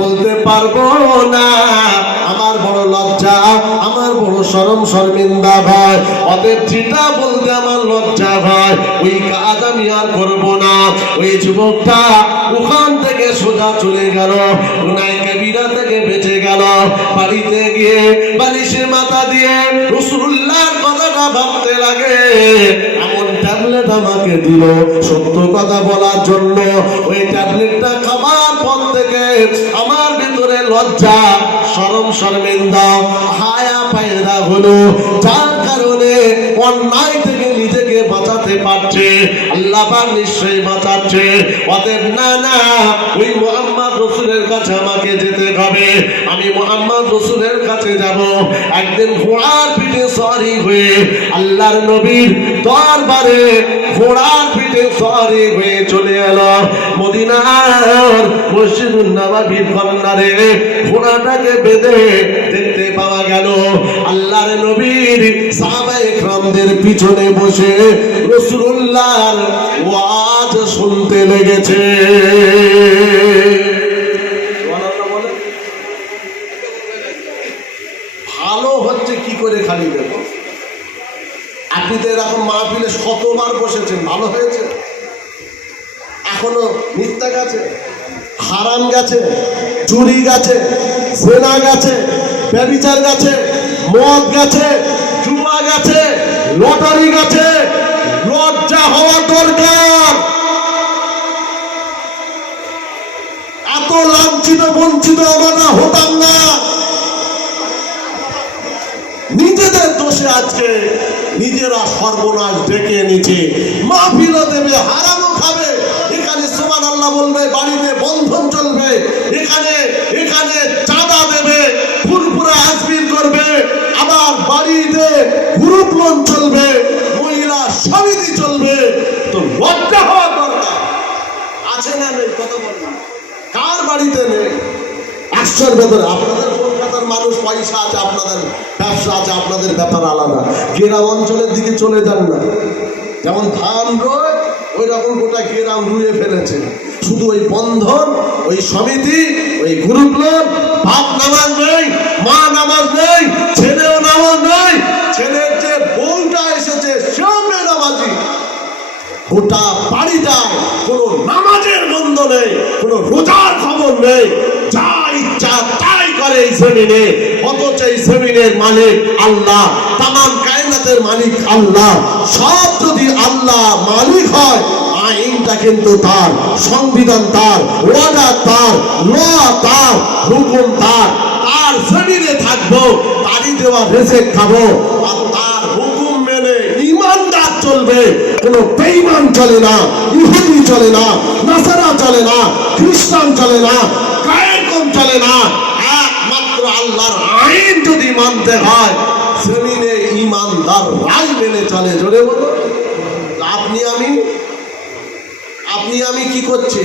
বলতে পারব না। আমার বড় লজ্জা, আমার বড় শরম, শর্মিন্দা ভাই। অতএব যেটা বলতে আমার লজ্জা ভাই, ওই কাজ আমি আর করব না। ওই যুবকটা ওখান থেকে সোজা চলে গেল। গুনাই কবিরা থেকে বেঁচে গেল। বাড়িতে গিয়ে বালিশের মাথা দিয়ে রসুল্লাহর কথাটা ভাবতে লাগে। এমন ট্যাবলেট আমাকে দিল সত্য কথা বলার জন্য। ওই ট্যাবলেটটা পর থেকে আমার ভিতরে লজ্জা শরম শর্মিন্দা, হায়া পায়দা হলো। যার কারণে অন্যায় থেকে নিজেকে বাঁচাতে পারছে, আল্লাহ পাক নিশ্চয়ই বাঁচাচ্ছে। অতএব না না, ওই মোহাম্মদ রসুলের কাছে আমাকে যেতে হবে। আমি মোহাম্মদ রসুলের কাছে যাব। একদিন ঘোড়ার পিঠে সরি হয়ে আল্লাহর নবীর দরবারে ঘোড়ার পিঠে সরি হয়ে চলে এলো। মদিনার মসজিদুল নবাবির কন্যারে ঘোড়াটাকে বেঁধে দেখতে পাওয়া গেল। আল্লাহর নবীর সাহাবায়ে একরামদের পিছনে বসে রসুল্লাহর ওয়াজ শুনতে লেগেছে। ভালো হচ্ছে কি করে খালি দেব আপনি তো এরকম মাহফিলে শতবার বসেছেন ভালো হয়েছে। এখনও মিথ্যা গেছে, হারাম গেছে, চুরি গেছে সেনা গেছে, ব্যবিচার গেছে, মদ গেছে, জুয়া গেছে, লটারি গেছে, লজ্জা হওয়া দরকার। এত লাঞ্ছিত, বঞ্চিত আমরা হতাম না। নিজেদের দোষে আজকে নিজেরা সর্বনাশ ডেকে এনেছে। মাহফিলও দেবে হারামও খাবে। এখানে সোমান আল্লাহ বলবে, বাড়িতে বন্ধন চলবে। এখানে এখানে চাঁদা দেবে, ফুরফুরা আজমির করবে। আবার বাড়িতে গ্রুপ লোন চলবে, মহিলা সমিতি চলবে। তো লজ্জা হওয়া দরকার। আছে না নেই? কথা বললাম কার বাড়িতে নেই? একশোর ভেতরে আপনাদের মানুষ পয়সা আছে, আপনাদের ব্যবসা আছে, আপনাদের ব্যাপার আলাদা। গ্রাম অঞ্চলের দিকে চলে যান না। যেমন ধান রোয় ওই রকম গোটা গ্রাম রুয়ে ফেলেছে। শুধু ওই বন্ধন, ওই সমিতি, ওই গ্রুপ লোন বাপ নামাজ নেই, মা নামাজ নেই, ছেলেও নামাজ নেই, ছেলের যে বউটা এসেছে সেও নামাজি। গোটা বাড়িটায় কোনো নামাজের বন্ধ নেই, কোনো রোজার খবর নেই। যা ইচ্ছা করে এই জমিনে, অথচ এই জমিনের মালিক আল্লাহ, তামাম কায়নাতের মালিক আল্লাহ। সব যদি আল্লাহ মালিক হয়, আইনটা কিন্তু তার, সংবিধান তার ওয়ার্ডার তার, ল তার, হুকুম তার। তার জমিনে থাকব, তারই দেওয়া রেজেক খাব। তার হুকুম মেনে ইমানদার চলবে। কোন বেঈমান চলে না, ইহুদি চলে না, নাসারা চলে না, খ্রিস্টান চলে না কায়কম চলে না। আল্লাহর আইন যদি মানতে হয়, জমিনে ইমানদার রায় মেনে চলে। জোরে বলো আপনি আমি? আপনি আমি কি করছি?